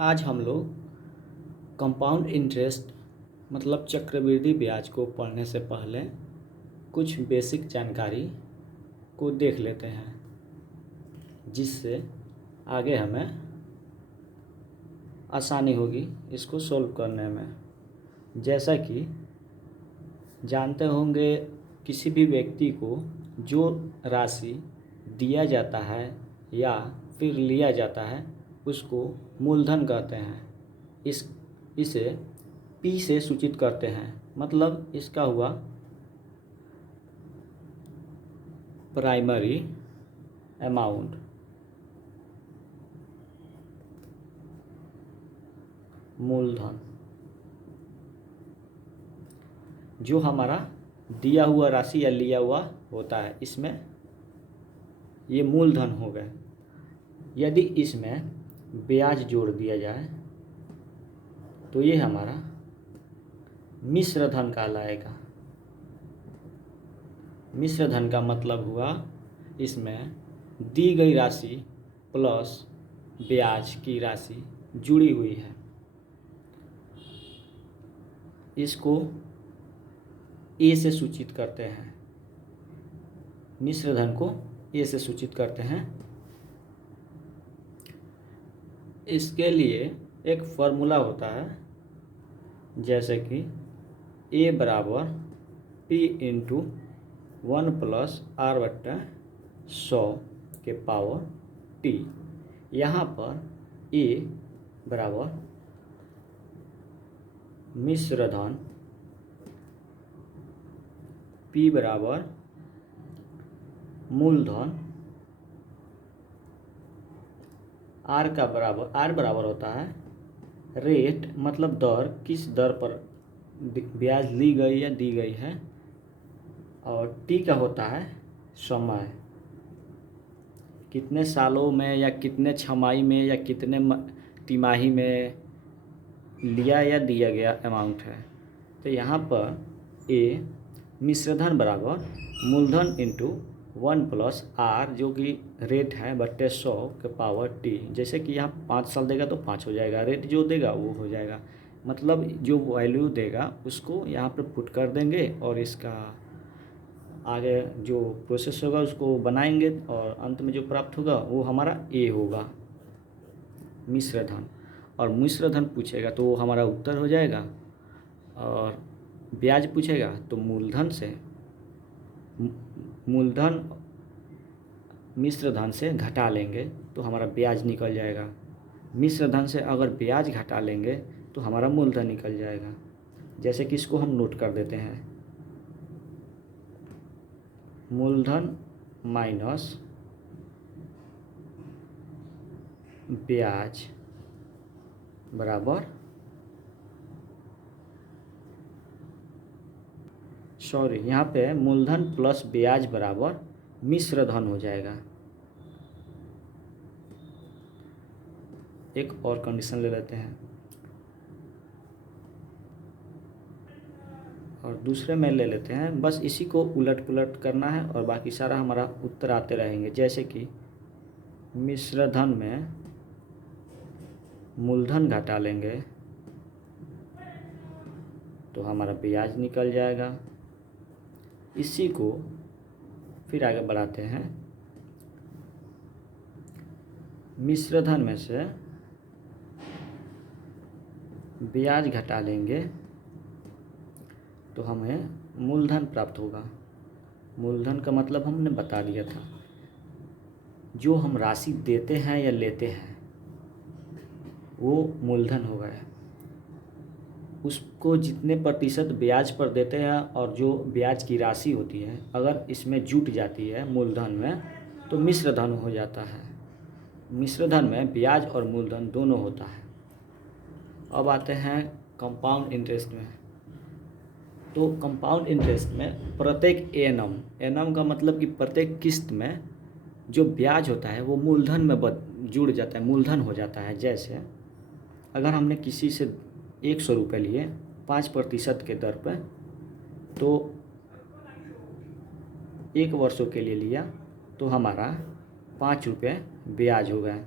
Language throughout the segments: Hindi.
आज हम लोग कंपाउंड इंटरेस्ट मतलब चक्रवृद्धि ब्याज को पढ़ने से पहले कुछ बेसिक जानकारी को देख लेते हैं, जिससे आगे हमें आसानी होगी इसको सॉल्व करने में। जैसा कि जानते होंगे, किसी भी व्यक्ति को जो राशि दिया जाता है या फिर लिया जाता है उसको मूलधन कहते हैं। इसे पी से सूचित करते हैं, मतलब इसका हुआ प्राइमरी अमाउंट। मूलधन जो हमारा दिया हुआ राशि या लिया हुआ होता है, इसमें ये मूलधन हो गए। यदि इसमें ब्याज जोड़ दिया जाए तो ये हमारा मिश्र धन कहलाएगा। मिश्र धन का मतलब हुआ इसमें दी गई राशि प्लस ब्याज की राशि जुड़ी हुई है। इसको ए से सूचित करते हैं, मिश्र धन को ए से सूचित करते हैं। इसके लिए एक फॉर्मूला होता है, जैसे कि ए बराबर पी इंटू 1+r/100 के पावर टी। यहाँ पर ए बराबर मिश्र धन, पी बराबर मूलधन, आर बराबर होता है रेट, मतलब दर, किस दर पर ब्याज ली गई या दी गई है, और टी का होता है समय, कितने सालों में या कितने छमाही में या कितने तिमाही में लिया या दिया गया अमाउंट है। तो यहाँ पर ए मिश्रधन बराबर मूलधन इंटू 1+r जो कि रेट है बट्टे 100 के पावर टी। जैसे कि यहाँ 5 साल देगा तो 5 हो जाएगा, रेट जो देगा वो हो जाएगा, मतलब जो वैल्यू देगा उसको यहाँ पर पुट कर देंगे और इसका आगे जो प्रोसेस होगा उसको बनाएंगे और अंत में जो प्राप्त होगा वो हमारा ए होगा मिश्र धन। और मिश्र धन पूछेगा तो वो हमारा उत्तर हो जाएगा, और ब्याज पूछेगा तो मूलधन मिश्र धन से घटा लेंगे तो हमारा ब्याज निकल जाएगा। मिश्र धन से अगर ब्याज घटा लेंगे तो हमारा मूलधन निकल जाएगा। जैसे कि इसको हम नोट कर देते हैं, मूलधन माइनस ब्याज बराबर यहाँ पे मूलधन प्लस ब्याज बराबर मिश्र धन हो जाएगा। एक और कंडीशन ले लेते हैं और दूसरे में ले लेते हैं। बस इसी को उलट पुलट करना है और बाकी सारा हमारा उत्तर आते रहेंगे। जैसे कि मिश्र धन में मूलधन घटा लेंगे तो हमारा ब्याज निकल जाएगा। इसी को फिर आगे बढ़ाते हैं, मिश्र धन में से ब्याज घटा लेंगे तो हमें मूलधन प्राप्त होगा। मूलधन का मतलब हमने बता दिया था, जो हम राशि देते हैं या लेते हैं वो मूलधन हो गया। उसको जितने प्रतिशत ब्याज पर देते हैं और जो ब्याज की राशि होती है अगर इसमें जुट जाती है मूलधन में तो मिश्र धन हो जाता है। मिश्र धन में ब्याज और मूलधन दोनों होता है। अब आते हैं कंपाउंड इंटरेस्ट में। तो कंपाउंड इंटरेस्ट में प्रत्येक एनम का मतलब कि प्रत्येक किस्त में जो ब्याज होता है वो मूलधन में जुड़ जाता है, मूलधन हो जाता है। जैसे अगर हमने किसी से 100 रुपये लिए 5% के दर पर, तो 1 वर्षों के लिए लिया तो हमारा 5 रुपये ब्याज हो गए।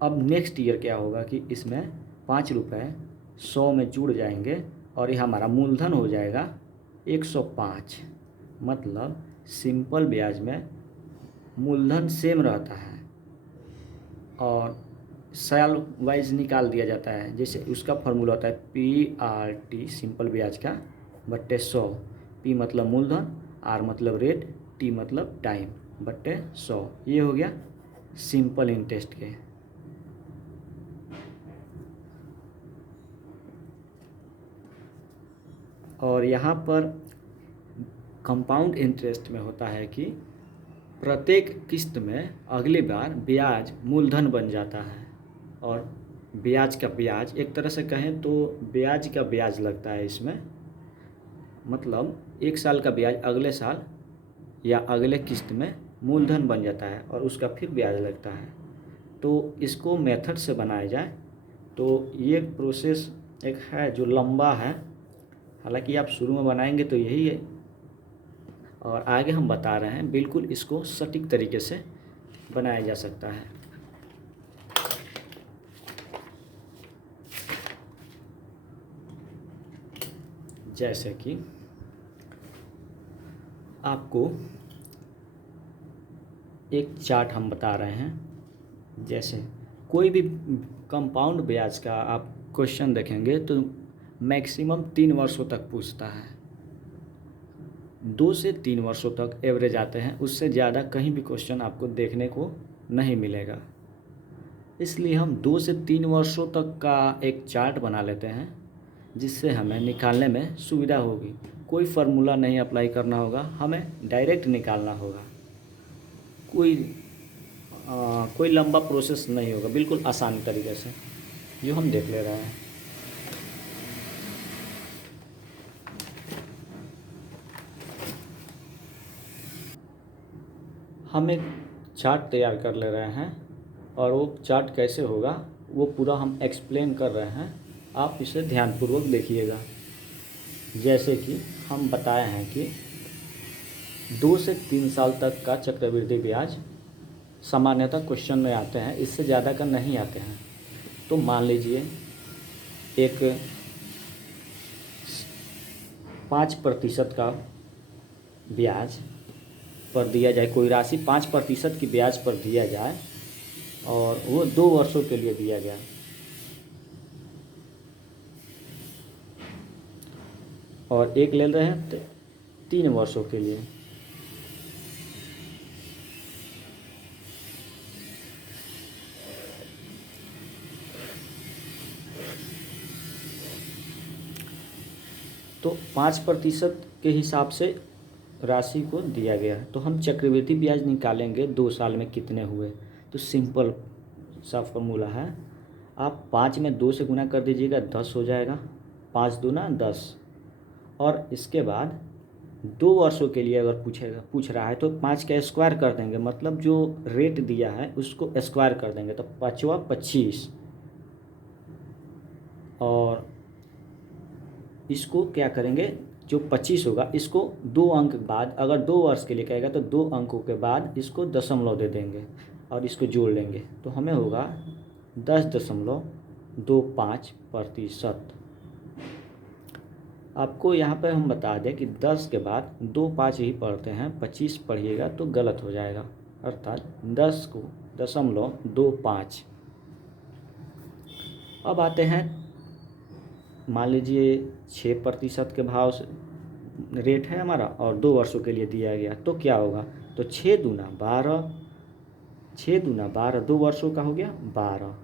अब नेक्स्ट ईयर क्या होगा कि इसमें 5 रुपये 100 में जुड़ जाएंगे और ये हमारा मूलधन हो जाएगा 105। मतलब सिंपल ब्याज में मूलधन सेम रहता है और साल वाइज निकाल दिया जाता है। जैसे उसका फॉर्मूला होता है PRT सिंपल ब्याज का बट्टे 100। P मतलब मूलधन, R मतलब रेट, T मतलब टाइम बट्टे 100। ये हो गया सिंपल इंटरेस्ट के। और यहाँ पर कंपाउंड इंटरेस्ट में होता है कि प्रत्येक किस्त में अगली बार ब्याज मूलधन बन जाता है और ब्याज का ब्याज, एक तरह से कहें तो ब्याज का ब्याज लगता है इसमें। मतलब 1 साल का ब्याज अगले साल या अगले किस्त में मूलधन बन जाता है और उसका फिर ब्याज लगता है। तो इसको मेथड से बनाया जाए तो ये प्रोसेस एक है जो लंबा है, हालांकि आप शुरू में बनाएंगे तो यही है और आगे हम बता रहे हैं बिल्कुल इसको सटीक तरीके से बनाया जा सकता है। जैसे कि आपको एक चार्ट हम बता रहे हैं। जैसे कोई भी कंपाउंड ब्याज का आप क्वेश्चन देखेंगे तो मैक्सिमम 3 वर्षों तक पूछता है। 2 से 3 वर्षों तक एवरेज आते हैं, उससे ज़्यादा कहीं भी क्वेश्चन आपको देखने को नहीं मिलेगा। इसलिए हम 2 से 3 वर्षों तक का एक चार्ट बना लेते हैं जिससे हमें निकालने में सुविधा होगी। कोई फार्मूला नहीं अप्लाई करना होगा, हमें डायरेक्ट निकालना होगा। कोई लंबा प्रोसेस नहीं होगा, बिल्कुल आसान तरीके से जो हम देख ले रहे हैं। हम एक चार्ट तैयार कर ले रहे हैं और वो चार्ट कैसे होगा वो पूरा हम एक्सप्लेन कर रहे हैं, आप इसे ध्यानपूर्वक देखिएगा। जैसे कि हम बताए हैं कि 2 से 3 साल तक का चक्रवृद्धि ब्याज सामान्यतः क्वेश्चन में आते हैं, इससे ज़्यादा का नहीं आते हैं। तो मान लीजिए एक 5% का ब्याज पर दिया जाए, कोई राशि 5% की ब्याज पर दिया जाए और वो 2 वर्षों के लिए दिया गया। और एक ले रहे हैं 3 वर्षों के लिए। तो 5% के हिसाब से राशि को दिया गया, तो हम चक्रवृद्धि ब्याज निकालेंगे 2 साल में कितने हुए। तो सिंपल सा फॉर्मूला है, आप 5 में 2 से गुना कर दीजिएगा, 10 हो जाएगा। 5 दूना 10। और इसके बाद 2 वर्षों के लिए अगर पूछ रहा है तो 5 का स्क्वायर कर देंगे, मतलब जो रेट दिया है उसको स्क्वायर कर देंगे तो 5 25। और इसको क्या करेंगे, जो 25 होगा इसको 2 अंक बाद, अगर 2 वर्ष के लिए कहेगा तो 2 अंकों के बाद इसको दशमलव दे देंगे और इसको जोड़ लेंगे तो हमें होगा 10.25%। आपको यहाँ पर हम बता दें कि 10 के बाद 2 5 ही पढ़ते हैं, 25 पढ़िएगा तो गलत हो जाएगा, अर्थात 10 को 0.25। अब आते हैं, मान लीजिए 6% के भाव से रेट है हमारा और 2 वर्षों के लिए दिया गया, तो क्या होगा, तो 6 दूना 12, 6 दूना 12, 2 वर्षों का हो गया 12।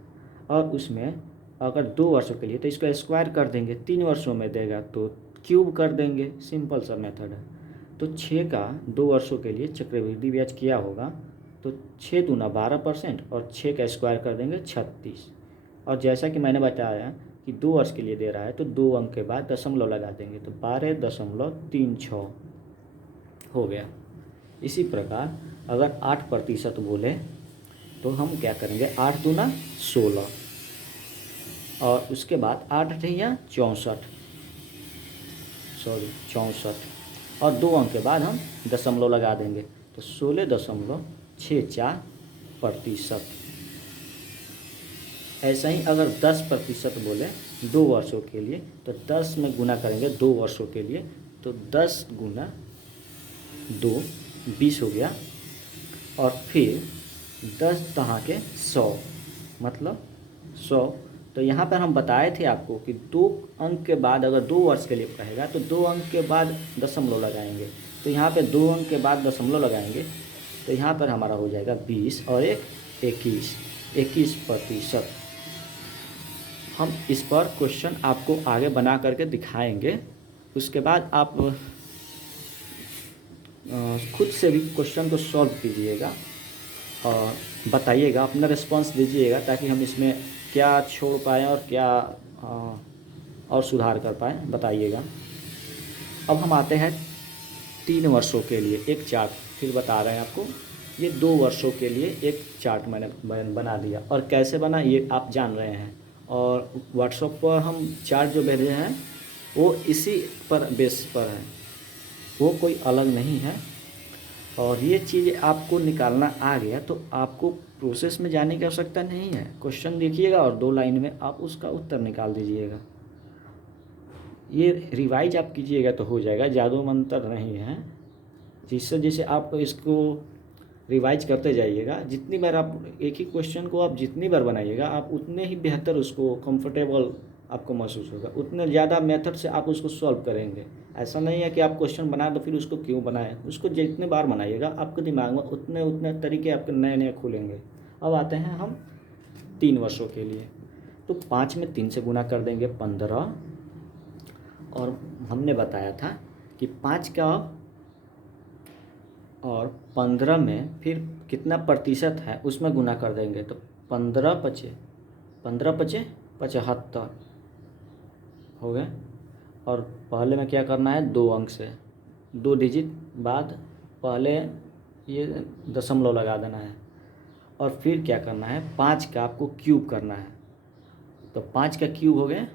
और उसमें अगर 2 वर्षों के लिए तो इसका स्क्वायर कर देंगे, 3 वर्षों में देगा तो क्यूब कर देंगे, सिंपल सा मेथड है। तो 6 का 2 वर्षों के लिए चक्रवृद्धि ब्याज क्या होगा, तो 6 दूना 12% और 6 का स्क्वायर कर देंगे 36। और जैसा कि मैंने बताया कि 2 वर्ष के लिए दे रहा है तो 2 अंक के बाद दशमलव लगा देंगे तो 12.36 हो गया। इसी प्रकार अगर 8% बोले तो हम क्या करेंगे, 8 दूना 16 और उसके बाद 8 अठैया 64 और 2 अंक के बाद हम दशमलव लगा देंगे तो 16.64%। ऐसा ही अगर 10% बोले 2 वर्षों के लिए, तो 10 में गुना करेंगे 2 वर्षों के लिए, तो 10 गुना 2 20 हो गया। और फिर 10 तहाँ के 100 मतलब 100। तो यहाँ पर हम बताए थे आपको कि 2 अंक के बाद अगर 2 वर्ष के लिए कहेगा तो 2 अंक के बाद दशमलव लगाएंगे। तो यहाँ पे 2 अंक के बाद दशमलव लगाएंगे, तो यहाँ पर हमारा हो जाएगा 20 और 21%। हम इस पर क्वेश्चन आपको आगे बना करके दिखाएंगे। उसके बाद आप खुद से भी क्वेश्चन को सॉल्व कीजिएगा और बताइएगा, अपना रिस्पांस दीजिएगा, ताकि हम इसमें क्या छोड़ पाएँ और क्या और सुधार कर पाएँ, बताइएगा। अब हम आते हैं 3 वर्षों के लिए एक चार्ट, फिर बता रहे हैं आपको। ये 2 वर्षों के लिए एक चार्ट मैंने बना दिया, और कैसे बना ये आप जान रहे हैं। और व्हाट्सएप पर हम चार्ट जो भेजे हैं वो इसी पर बेस पर है, वो कोई अलग नहीं है। और ये चीज़ आपको निकालना आ गया तो आपको प्रोसेस में जाने की आवश्यकता नहीं है। क्वेश्चन देखिएगा और 2 लाइन में आप उसका उत्तर निकाल दीजिएगा। ये रिवाइज आप कीजिएगा तो हो जाएगा, जादू मंत्र नहीं है। जिससे जैसे आप इसको रिवाइज करते जाइएगा, जितनी बार आप एक ही क्वेश्चन को आप जितनी बार बनाइएगा, आप उतने ही बेहतर उसको कंफर्टेबल आपको महसूस होगा, उतने ज़्यादा मेथड से आप उसको सॉल्व करेंगे। ऐसा नहीं है कि आप क्वेश्चन बना दो फिर उसको क्यों बनाएं, उसको जितने बार बनाइएगा आपके दिमाग में उतने उतने तरीके आपके नए नए खुलेंगे। अब आते हैं हम 3 वर्षों के लिए। तो 5 में 3 से गुना कर देंगे 15, और हमने बताया था कि 5 का और 15 में फिर कितना प्रतिशत है उसमें गुना कर देंगे, तो 15 पचे 75 हो गए। और पहले में क्या करना है, 2 अंक से 2 डिजिट बाद पहले ये दशमलव लगा देना है। और फिर क्या करना है, 5 का आपको क्यूब करना है। तो 5 का क्यूब हो गया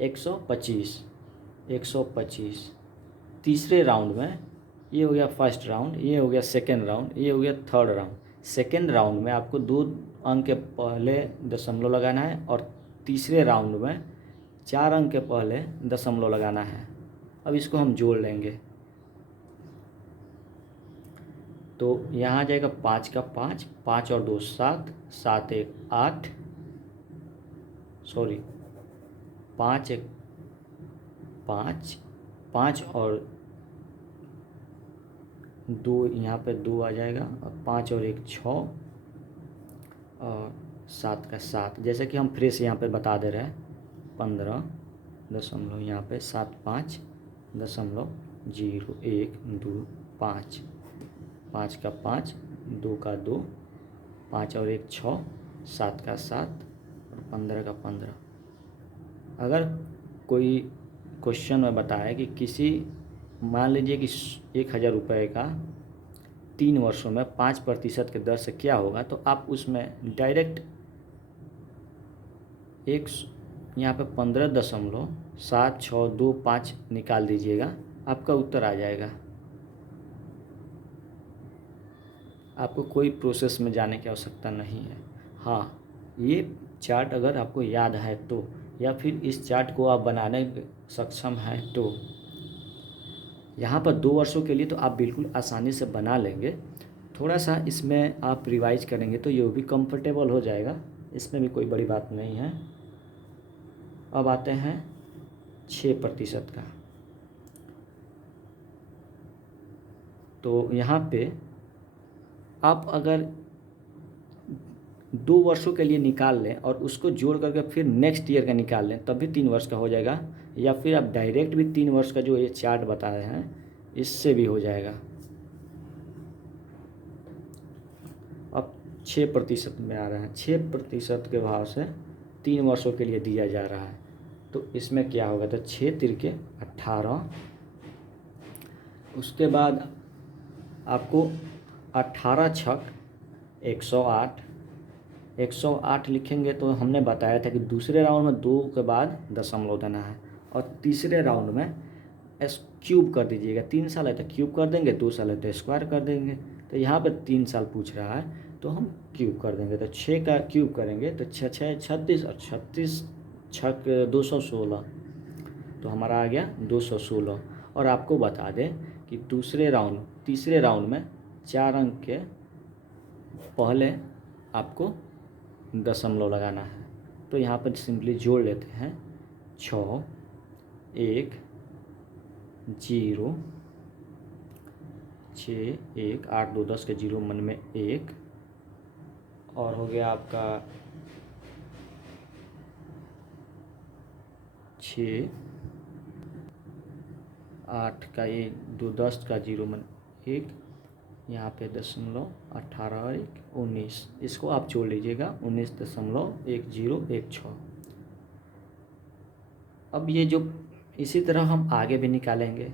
125। तीसरे राउंड में ये हो गया फर्स्ट राउंड, ये हो गया सेकेंड राउंड, ये हो गया थर्ड राउंड। सेकेंड राउंड में आपको 2 अंक के पहले दशमलव लगाना है, और तीसरे राउंड में 4 अंक के पहले दशमलव लगाना है। अब इसको हम जोड़ लेंगे, तो यहाँ आ जाएगा 5 का 5, 5 और 2 7, 7 1 8, सॉरी 5 1 5, 5 और 2 यहाँ पे 2 आ जाएगा, और 5 और 1 6, और 7 का 7। जैसे कि हम फ्रेश यहाँ पे बता दे रहे हैं, 15 दशमलव यहाँ पे 75.0125, 5 का 5, 2 का 2, 5 और 1 6, 7 का 7 और 15 का 15। अगर कोई क्वेश्चन में बताया कि किसी, मान लीजिए कि 1000 रुपये का 3 वर्षों में 5% के दर से क्या होगा, तो आप उसमें डायरेक्ट एक यहाँ पे 15.7625 निकाल दीजिएगा, आपका उत्तर आ जाएगा। आपको कोई प्रोसेस में जाने की आवश्यकता नहीं है। हाँ, ये चार्ट अगर आपको याद है तो, या फिर इस चार्ट को आप बनाने में सक्षम हैं तो, यहाँ पर 2 वर्षों के लिए तो आप बिल्कुल आसानी से बना लेंगे। थोड़ा सा इसमें आप रिवाइज करेंगे तो ये भी कंफर्टेबल हो जाएगा, इसमें भी कोई बड़ी बात नहीं है। अब आते हैं 6% का। तो यहाँ पे आप अगर 2 वर्षों के लिए निकाल लें और उसको जोड़ करके फिर नेक्स्ट ईयर का निकाल लें, तब भी 3 वर्ष का हो जाएगा। या फिर आप डायरेक्ट भी 3 वर्ष का जो ये चार्ट बता रहे हैं इससे भी हो जाएगा। अब 6% में आ रहा है, 6% के भाव से 3 वर्षों के लिए दिया जा रहा है। तो इसमें क्या होगा, तो 6 तिरके 18, उसके बाद आपको 18 छक 108, 108 लिखेंगे। तो हमने बताया था कि दूसरे राउंड में 2 के बाद दशमलव देना है, और तीसरे राउंड में क्यूब कर दीजिएगा। 3 साल है तो क्यूब कर देंगे, 2 साल है तो स्क्वायर कर देंगे। तो यहाँ पर 3 साल पूछ रहा है, तो हम क्यूब कर देंगे। तो 6 का क्यूब करेंगे तो 6 6 36 और 36 छक 216, तो हमारा आ गया 216। और आपको बता दें कि तीसरे राउंड में 4 अंक के पहले आपको दशमलव लगाना है। तो यहाँ पर सिंपली जोड़ लेते हैं 6 1 0 6 1 8 2 10 के 0 मन में 1, और हो गया आपका 6 8 का 1 2 10 का 0 मन 1, यहाँ पे 0.18 1 19, इसको आप जोड़ लीजिएगा 19.1016। अब ये जो इसी तरह हम आगे भी निकालेंगे।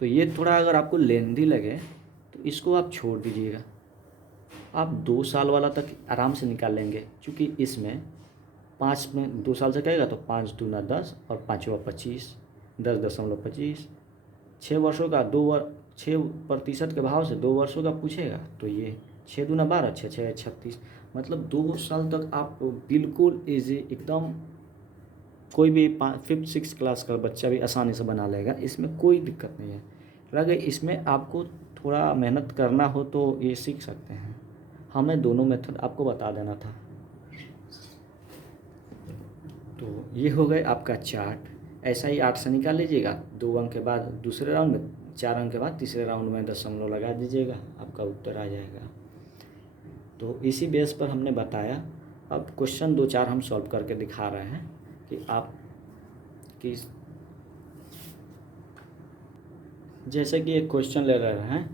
तो ये थोड़ा अगर आपको लेंदी लगे तो इसको आप छोड़ दीजिएगा, आप 2 साल वाला तक आराम से निकाल लेंगे। क्योंकि इसमें 5 में 2 साल से कहेगा तो 5 दूना 10 और 5वां 25, 10.25। 6 वर्षों का 6% के भाव से 2 वर्षों का पूछेगा तो ये 6 दूना 12 6 6 36, मतलब 2 साल तक आप बिल्कुल ईजी एकदम कोई भी 5th 6th क्लास का बच्चा भी आसानी से बना लेगा, इसमें कोई दिक्कत नहीं है। अगर इसमें आपको थोड़ा मेहनत करना हो तो ये सीख सकते हैं। हमें दोनों मेथड आपको बता देना था। तो ये हो गए आपका चार्ट। ऐसा ही 8 से निकाल लीजिएगा, 2 अंक के बाद दूसरे राउंड में, 4 अंक के बाद तीसरे राउंड में दशमलव लगा दीजिएगा, आपका उत्तर आ जाएगा। तो इसी बेस पर हमने बताया। अब क्वेश्चन 2-4 हम सॉल्व करके दिखा रहे हैं कि आप किस, जैसे कि एक क्वेश्चन ले रहे हैं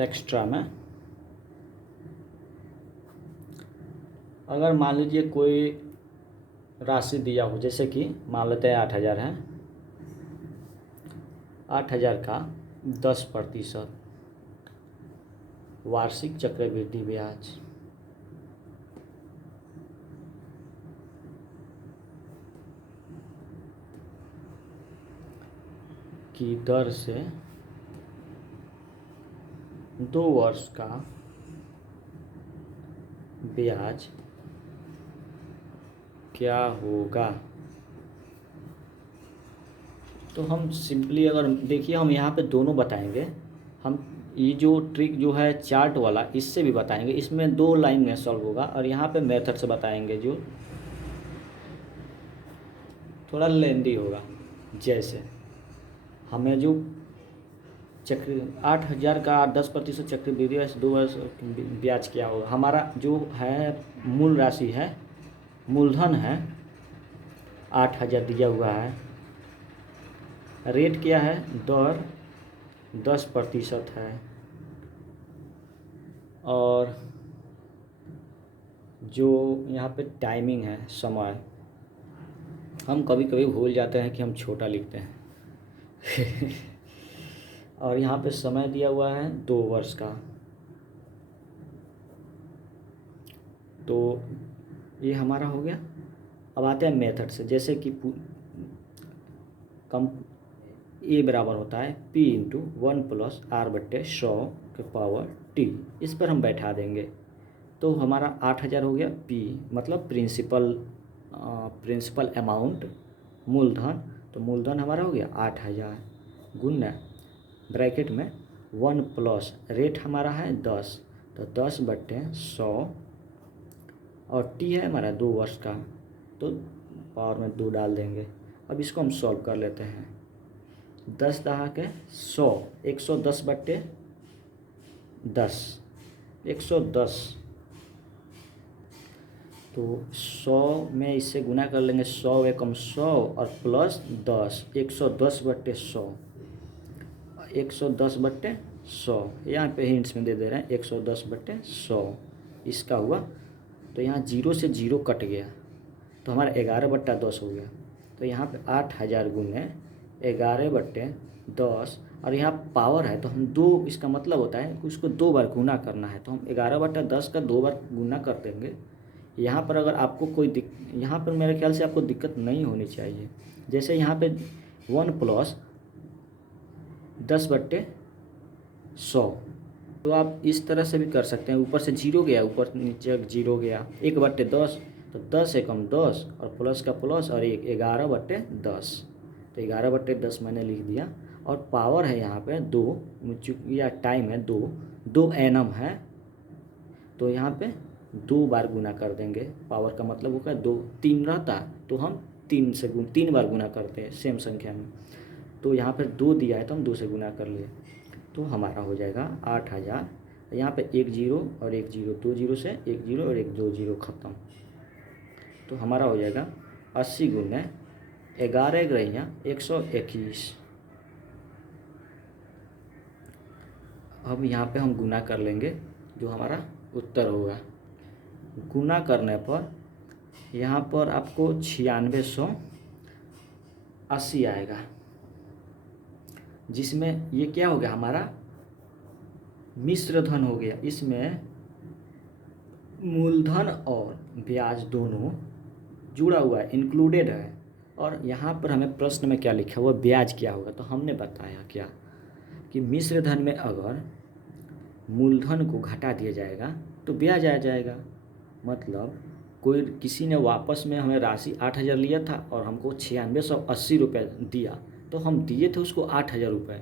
एक्स्ट्रा में। अगर मान लीजिए कोई राशि दिया हो, जैसे कि मान लेते हैं 8,000 है, 8,000 का 10% वार्षिक चक्रवृद्धि ब्याज की दर से 2 वर्ष का ब्याज क्या होगा। तो हम सिंपली अगर देखिए, हम यहाँ पे दोनों बताएंगे। हम ये जो ट्रिक जो है चार्ट वाला, इससे भी बताएंगे। इसमें 2 लाइन में सॉल्व होगा, और यहाँ पे मेथड से बताएंगे जो थोड़ा लेंदी होगा। जैसे हमें जो 8,000 का 10% चक्रवृद्धि 2 वर्ष ब्याज क्या होगा। हमारा जो है मूल राशि है, मूलधन है 8,000 दिया हुआ है, रेट क्या है, दर 10% है, और जो यहाँ पे टाइमिंग है, समय, हम कभी कभी भूल जाते हैं कि हम छोटा लिखते हैं और यहाँ पे समय दिया हुआ है 2 वर्ष का। तो ये हमारा हो गया। अब आते हैं मेथड से। जैसे कि ए बराबर होता है P × 1 + R/100 के पावर T, इस पर हम बैठा देंगे। तो हमारा 8,000 हो गया P, मतलब प्रिंसिपल अमाउंट, मूलधन। तो मूलधन हमारा हो गया 8,000 गुना ब्रैकेट में 1 + रेट हमारा है 10, तो 10/100, और टी है हमारा 2 वर्ष का, तो पावर में 2 डाल देंगे। अब इसको हम सॉल्व कर लेते हैं। 10 × 100, 110/10, 110। तो 100 में इससे गुना कर लेंगे, 100 एकम 100 और प्लस 10, 110/100, 110/100। यहाँ पे हिंट्स में दे दे रहे हैं 110/100, इसका हुआ। तो यहाँ 0 से 0 कट गया, तो हमारा 11/10 हो गया। तो यहाँ पे 8,000 गुने 11/10, और यहाँ पावर है तो हम 2, इसका मतलब होता है कि उसको 2 बार गुना करना है। तो हम 11/10 का 2 बार गुना कर देंगे। यहाँ पर अगर आपको कोई यहाँ पर मेरे ख्याल से आपको दिक्कत नहीं होनी चाहिए। जैसे यहाँ पे 1 + 10/100, तो आप इस तरह से भी कर सकते हैं, ऊपर से जीरो गया, ऊपर नीचे जीरो गया, 1/10, तो 10 एकम 10 और प्लस का प्लस और 11/10, तो 11/10 मैंने लिख दिया। और पावर है यहाँ पे 2, या टाइम है 2 एनम है, तो यहाँ पे 2 बार गुना कर देंगे। पावर का मतलब होगा 2, 3 रहता तो हम 3 बार गुना करते हैं सेम संख्या में, तो यहाँ पर 2 दिया है तो हम 2 से गुना कर लिए, तो हमारा हो जाएगा 8000। यहाँ पे 1 0 और 1 0, 2 0 से 1 0 और 1 2 0 ख़त्म, तो हमारा हो जाएगा 80 गुने 11 रही 121। अब यहाँ पे हम गुना कर लेंगे, जो हमारा उत्तर होगा। गुना करने पर यहाँ पर आपको 9680 आएगा, जिसमें ये क्या हो गया, हमारा मिश्र धन हो गया। इसमें मूलधन और ब्याज दोनों जुड़ा हुआ है, इंक्लूडेड है। और यहाँ पर हमें प्रश्न में क्या लिखा हुआ, ब्याज क्या होगा, तो हमने बताया क्या कि मिश्र धन में अगर मूलधन को घटा दिया जाएगा तो ब्याज आ जाएगा। मतलब कोई किसी ने वापस में हमें राशि 8000 लिया था और हमको 9680 रुपये दिया, तो हम दिए थे उसको 8000 रुपये,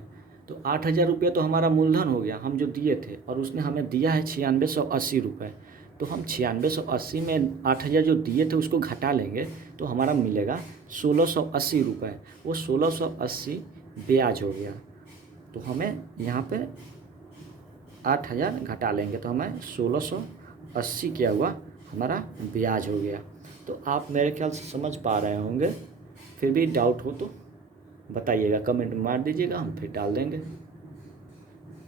तो 8000 रुपये तो हमारा मूलधन हो गया, हम जो दिए थे, और उसने हमें दिया है 9680 रुपये, तो हम 9680 में 8000 जो दिए थे उसको घटा लेंगे तो हमारा मिलेगा 1680 रुपये। वो 1680 ब्याज हो गया, तो हमें यहाँ पे 8000 घटा लेंगे तो हमें 1680 क्या हुआ, हमारा ब्याज हो गया। तो आप मेरे ख्याल से समझ पा रहे होंगे, फिर भी डाउट हो तो बताइएगा, कमेंट में मार दीजिएगा, हम फिर डाल देंगे।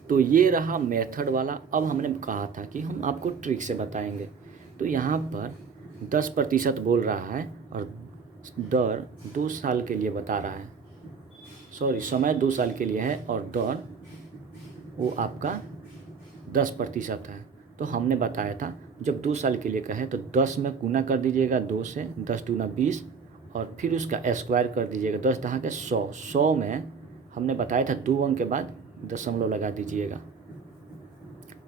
तो ये रहा मेथड वाला। अब हमने कहा था कि हम आपको ट्रिक से बताएंगे, तो यहाँ पर 10% बोल रहा है और दर 2 साल के लिए बता रहा है, सॉरी समय 2 साल के लिए है और दर वो आपका 10% है। तो हमने बताया था जब 2 साल के लिए कहे तो 10 में गुना कर दीजिएगा 2 से, 10 दूना 20, और फिर उसका स्क्वायर कर दीजिएगा, 10 दहा के 100। 100 में हमने बताया था 2 अंक के बाद दशमलव लगा दीजिएगा,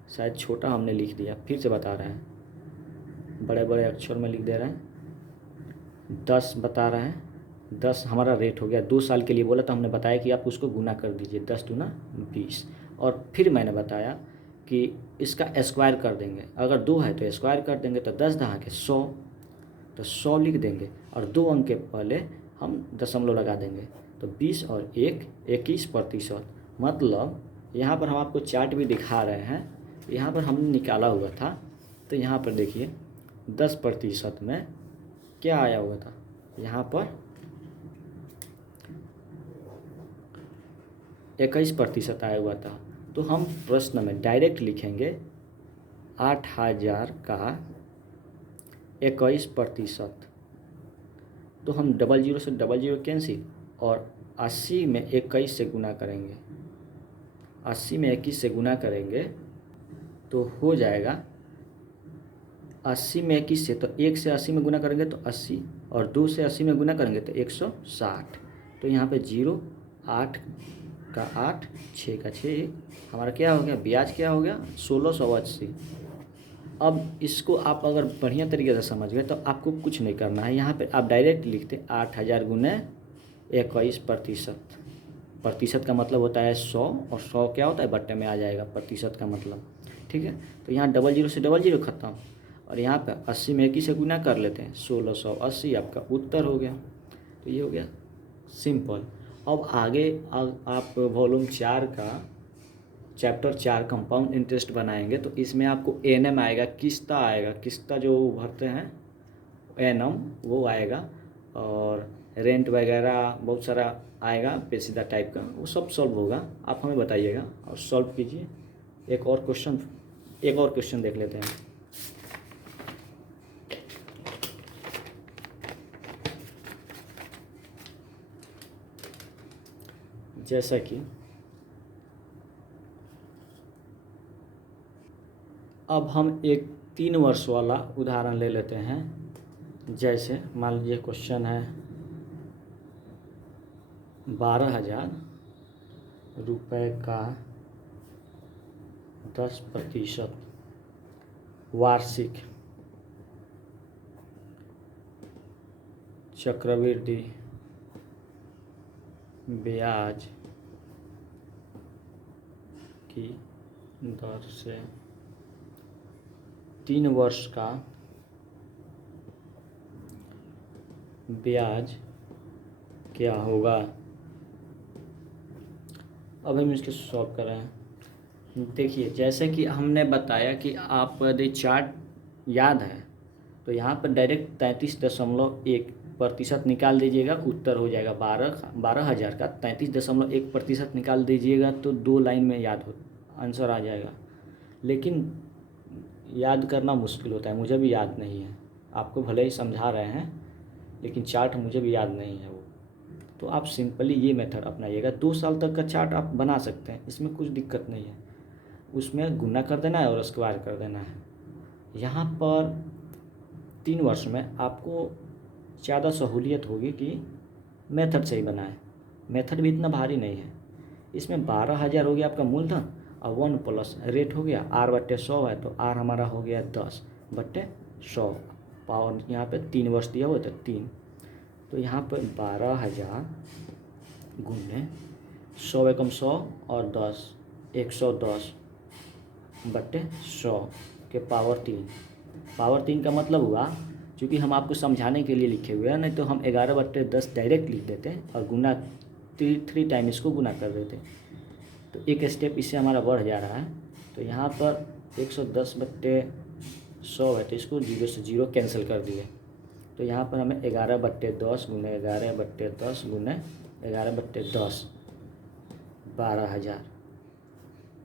शायद छोटा हमने लिख दिया, फिर से बता रहे हैं, बड़े बड़े अक्षर में लिख दे रहे हैं। 10 बता रहे हैं, 10 हमारा रेट हो गया। 2 साल के लिए बोला तो हमने बताया कि आप उसको गुना कर दीजिए, 10 दूना 20, और फिर मैंने बताया कि इसका स्क्वायर कर देंगे, अगर 2 है तो स्क्वायर कर देंगे, तो 10 दहा के 100, तो 100 लिख देंगे और 2 अंक के पहले हम दशमलव लगा देंगे, तो 20 और 1 21%। मतलब यहाँ पर हम आपको चार्ट भी दिखा रहे हैं, यहाँ पर हमने निकाला हुआ था, तो यहाँ पर देखिए 10% में क्या आया हुआ था, यहाँ पर 21% आया हुआ था। तो हम प्रश्न में डायरेक्ट लिखेंगे 8000 का 21%, तो हम 00 से 00 कैंसिल, और 80 में 21 से गुना करेंगे, 80 में 21 से गुना करेंगे तो हो जाएगा 80 में 21 से, तो 1 से 80 में गुना करेंगे तो 80, और 2 से 80 में गुना करेंगे तो 160, तो यहाँ पे 0, 8 का 8, 6 का 6, हमारा क्या हो गया, ब्याज क्या हो गया 1680। अब इसको आप अगर बढ़िया तरीके से समझ गए तो आपको कुछ नहीं करना है, यहाँ पे आप डायरेक्ट लिखते 8000 गुने 21%। प्रतिशत का मतलब होता है 100, और 100 क्या होता है, बट्टे में आ जाएगा प्रतिशत का मतलब, ठीक है। तो यहाँ 00 से 00 ख़त्म, और यहाँ पे 80 में 21 से गुना कर लेते हैं, 1680 आपका उत्तर हो गया। तो ये हो गया सिंपल। अब आगे आप वॉल्यूम 4 का चैप्टर 4 कंपाउंड इंटरेस्ट बनाएंगे, तो इसमें आपको एनएम आएगा, किस्ता आएगा, किस्ता जो भरते हैं एनएम वो आएगा, और रेंट वगैरह बहुत सारा आएगा पेचीदा टाइप का, वो सब सॉल्व होगा। आप हमें बताइएगा और सॉल्व कीजिए। एक और क्वेश्चन देख लेते हैं। जैसा कि अब हम एक 3 वर्ष वाला उदाहरण ले लेते हैं। जैसे मान लीजिए क्वेश्चन है 12,000 रुपये का 10% वार्षिक चक्रवृद्धि ब्याज की दर से 3 वर्ष का ब्याज क्या होगा। अब हम इसके सॉल्व कर रहे हैं। देखिए, जैसे कि हमने बताया कि आप यदि चार्ट याद है तो यहाँ पर डायरेक्ट 33.1% निकाल दीजिएगा, उत्तर हो जाएगा 12,000 का 33.1% निकाल दीजिएगा तो 2 लाइन में याद हो आंसर आ जाएगा। लेकिन याद करना मुश्किल होता है, मुझे भी याद नहीं है, आपको भले ही समझा रहे हैं लेकिन चार्ट मुझे भी याद नहीं है वो। तो आप सिंपली ये मेथड अपनाइएगा, 2 साल तक का चार्ट आप बना सकते हैं, इसमें कुछ दिक्कत नहीं है। उसमें गुना कर देना है और स्क्वायर कर देना है। यहाँ पर 3 वर्ष में आपको ज़्यादा सहूलियत होगी कि मेथड से ही बनाएं। मेथड भी इतना भारी नहीं है। इसमें 12,000 हो गया आपका मूलधन और 1 प्लस रेट हो गया, R/100 है तो R हमारा हो गया 10/100। पावर यहाँ पे 3 वर्ष दिया हुआ था 3, तो यहाँ पर 12,000 गुने 100 एकम 100 और 10 110/100 के पावर 3। पावर 3 का मतलब हुआ, क्योंकि हम आपको समझाने के लिए लिखे हुए हैं, नहीं तो हम 11/10 डायरेक्ट लिख देते और गुना 3 टाइम इसको गुना कर देते। तो एक स्टेप इससे हमारा बढ़ जा रहा है। तो यहाँ पर 110/100 है तो इसको 0 से 0 कैंसिल कर दिए। तो यहाँ पर हमें 11/10 गुने 11/10 गुने 11/10 12,000।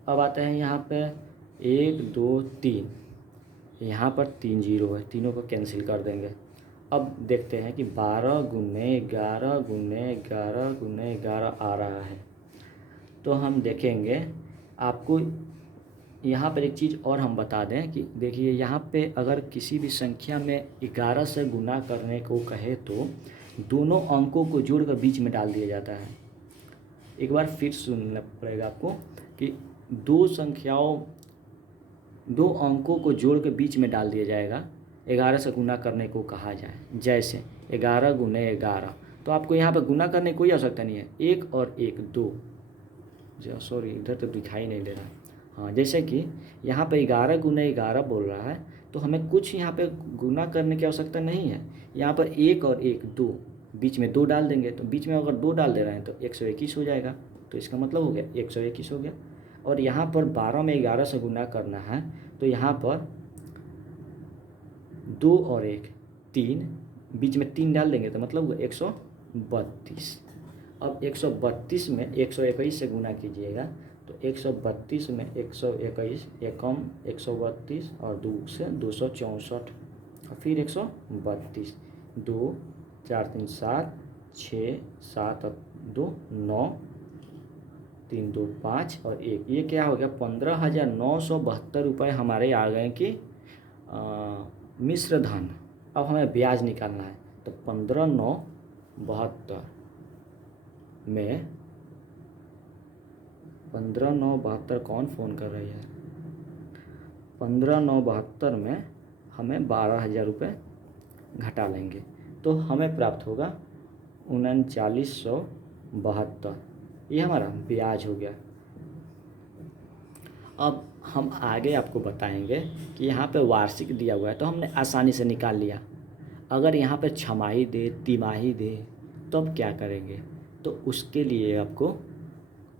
अब आते हैं यहाँ पे 1 2 3, यहाँ पर 3 0 है, तीनों को कैंसिल कर देंगे। अब देखते हैं कि 12 गुने 11 गुने 11 गुने 11 आ रहा है। तो हम देखेंगे, आपको यहाँ पर एक चीज़ और हम बता दें कि देखिए यहाँ पे अगर किसी भी संख्या में 11 से गुना करने को कहे तो दोनों अंकों को जोड़कर बीच में डाल दिया जाता है। एक बार फिर सुनना पड़ेगा आपको कि दो अंकों को जोड़ के बीच में डाल दिया जाएगा 11 से गुना करने को कहा जाए। जैसे 11 गुने 11, तो आपको यहाँ पर गुना करने की कोई आवश्यकता नहीं है, 1 और 1 2। सॉरी, इधर तो दिखाई नहीं दे रहा है। हाँ, जैसे कि यहाँ पे 11 गुने 11 बोल रहा है तो हमें कुछ यहाँ पे गुना करने की आवश्यकता नहीं है। यहाँ पर 1 और 1 2, बीच में 2 डाल देंगे, तो बीच में अगर 2 डाल दे रहे हैं तो 121 हो जाएगा। तो इसका मतलब हो गया 121 हो गया। और यहाँ पर 12 में 11 से गुना करना है तो यहाँ पर 2 और 1 3, बीच में 3 डाल देंगे तो मतलब हुआ 132। अब 132 में 121 से गुना कीजिएगा तो 132 में 121 एकम 132 और 2 से 264 और फिर 132, 2 4 3 7 6 7 और 2 9 3 2 5 और 1, ये क्या हो गया 15,972 रुपये हमारे आ गए कि मिश्र धन। अब हमें ब्याज निकालना है तो 15,972 में 15,972 कौन फ़ोन कर रही है, 15,972 में हमें 12,000 रुपये घटा लेंगे तो हमें प्राप्त होगा 39,172। ये हमारा ब्याज हो गया। अब हम आगे आपको बताएंगे कि यहाँ पे वार्षिक दिया हुआ है तो हमने आसानी से निकाल लिया। अगर यहाँ पे छमाही दे तिमाही दे तो अब क्या करेंगे, तो उसके लिए आपको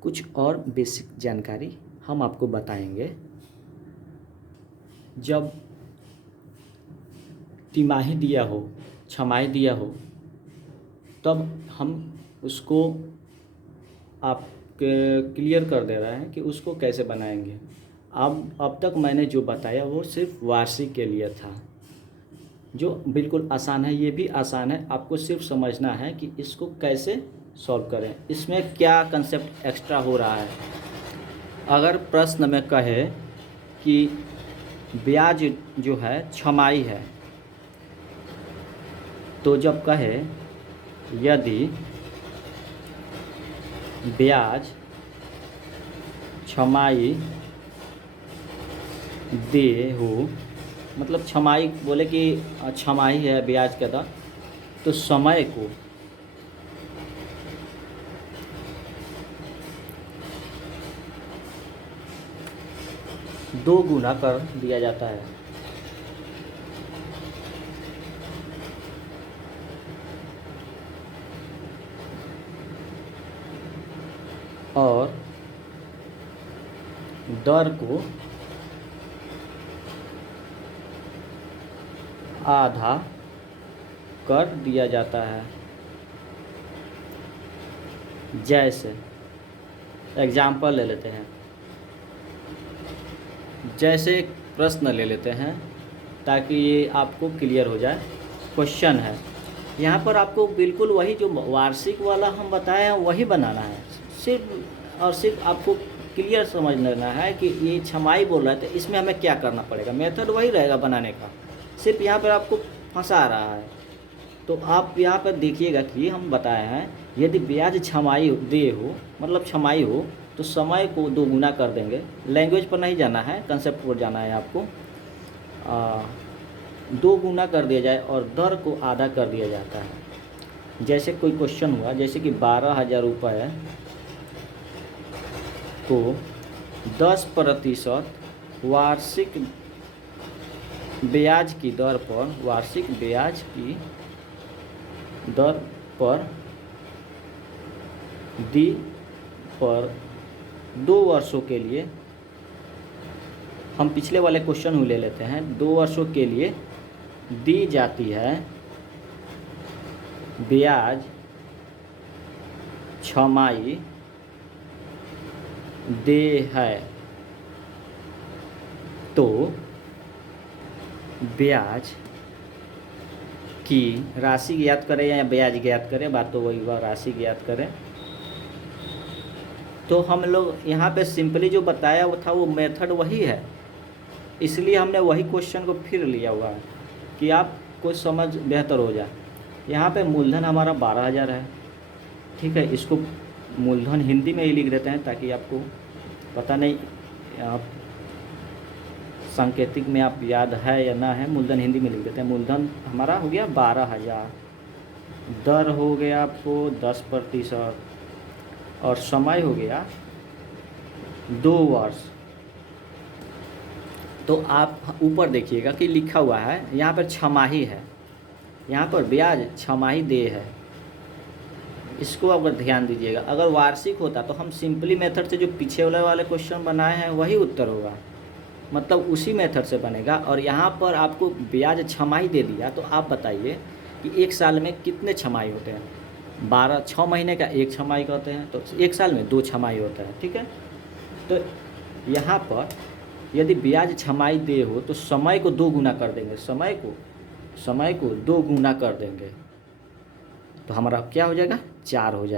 कुछ और बेसिक जानकारी हम आपको बताएंगे। जब तिमाही दिया हो छमाही दिया हो तब हम उसको आप क्लियर कर दे रहे हैं कि उसको कैसे बनाएंगे। अब तक मैंने जो बताया वो सिर्फ वार्षिक के लिए था, जो बिल्कुल आसान है। ये भी आसान है, आपको सिर्फ समझना है कि इसको कैसे सॉल्व करें, इसमें क्या कंसेप्ट एक्स्ट्रा हो रहा है। अगर प्रश्न में कहे कि ब्याज जो है छमाही है तो जब कहे यदि ब्याज छमाही दे हो, मतलब छमाही बोले कि छमाही है ब्याज का दर, तो समय को दो गुना कर दिया जाता है। और दर को आधा कर दिया जाता है। जैसे एग्जाम्पल ले लेते हैं, जैसे एक प्रश्न ले लेते हैं ताकि ये आपको क्लियर हो जाए। क्वेश्चन है, यहाँ पर आपको बिल्कुल वही जो वार्षिक वाला हम बताए हैं वही बनाना है, सिर्फ और सिर्फ आपको क्लियर समझ लेना है कि ये छमाही बोल रहा है तो इसमें हमें क्या करना पड़ेगा। मेथड वही रहेगा बनाने का, सिर्फ यहाँ पर आपको फंसा रहा है। तो आप यहाँ पर देखिएगा कि हम बताए हैं यदि ब्याज छमाही दे हो, मतलब छमाही हो, तो समय को दो गुना कर देंगे। लैंग्वेज पर नहीं जाना है, कंसेप्ट पर जाना है आपको। दो गुना कर दिया जाए और दर को आधा कर दिया जाता है। जैसे कोई क्वेश्चन हुआ, जैसे कि 12,000 रुपये को 10% वार्षिक ब्याज की दर पर, वार्षिक ब्याज की दर पर दी पर 2 वर्षों के लिए, हम पिछले वाले क्वेश्चन ले लेते हैं, 2 वर्षों के लिए दी जाती है ब्याज छमाही दे है। तो ब्याज की राशि ज्ञात करें या ब्याज ज्ञात करें, बात तो वही हुआ, राशि ज्ञात करें। तो हम लोग यहाँ पे सिंपली जो बताया वो था, वो मेथड वही है, इसलिए हमने वही क्वेश्चन को फिर लिया हुआ है कि आपको समझ बेहतर हो जाए। यहाँ पे मूलधन हमारा 12,000 है, ठीक है। इसको मूलधन हिंदी में ही लिख देते हैं ताकि आपको पता नहीं, आप सांकेतिक में आप याद है या ना है, मूलधन हिंदी में लिख देते हैं। मूलधन हमारा हो गया 12,000, दर हो गया आपको 10% और समय हो गया 2 वर्ष। तो आप ऊपर देखिएगा कि लिखा हुआ है यहाँ पर छमाही है, यहाँ पर ब्याज छमाही दे है, इसको अगर ध्यान दीजिएगा। अगर वार्षिक होता तो हम सिंपली मेथड से जो पीछे वाले क्वेश्चन बनाए हैं वही उत्तर होगा, मतलब उसी मेथड से बनेगा। और यहाँ पर आपको ब्याज छमाही दे दिया, तो आप बताइए कि एक साल में कितने छमाही होते हैं। 6 महीने का एक छमाही कहते हैं, तो एक साल में 2 छमाही होता है, ठीक है। तो यहाँ पर यदि ब्याज छमाही दे हो तो समय को 2 गुना कर देंगे, समय को 2 गुना कर देंगे, तो हमारा क्या हो जाएगा, 4 हो जाएगा।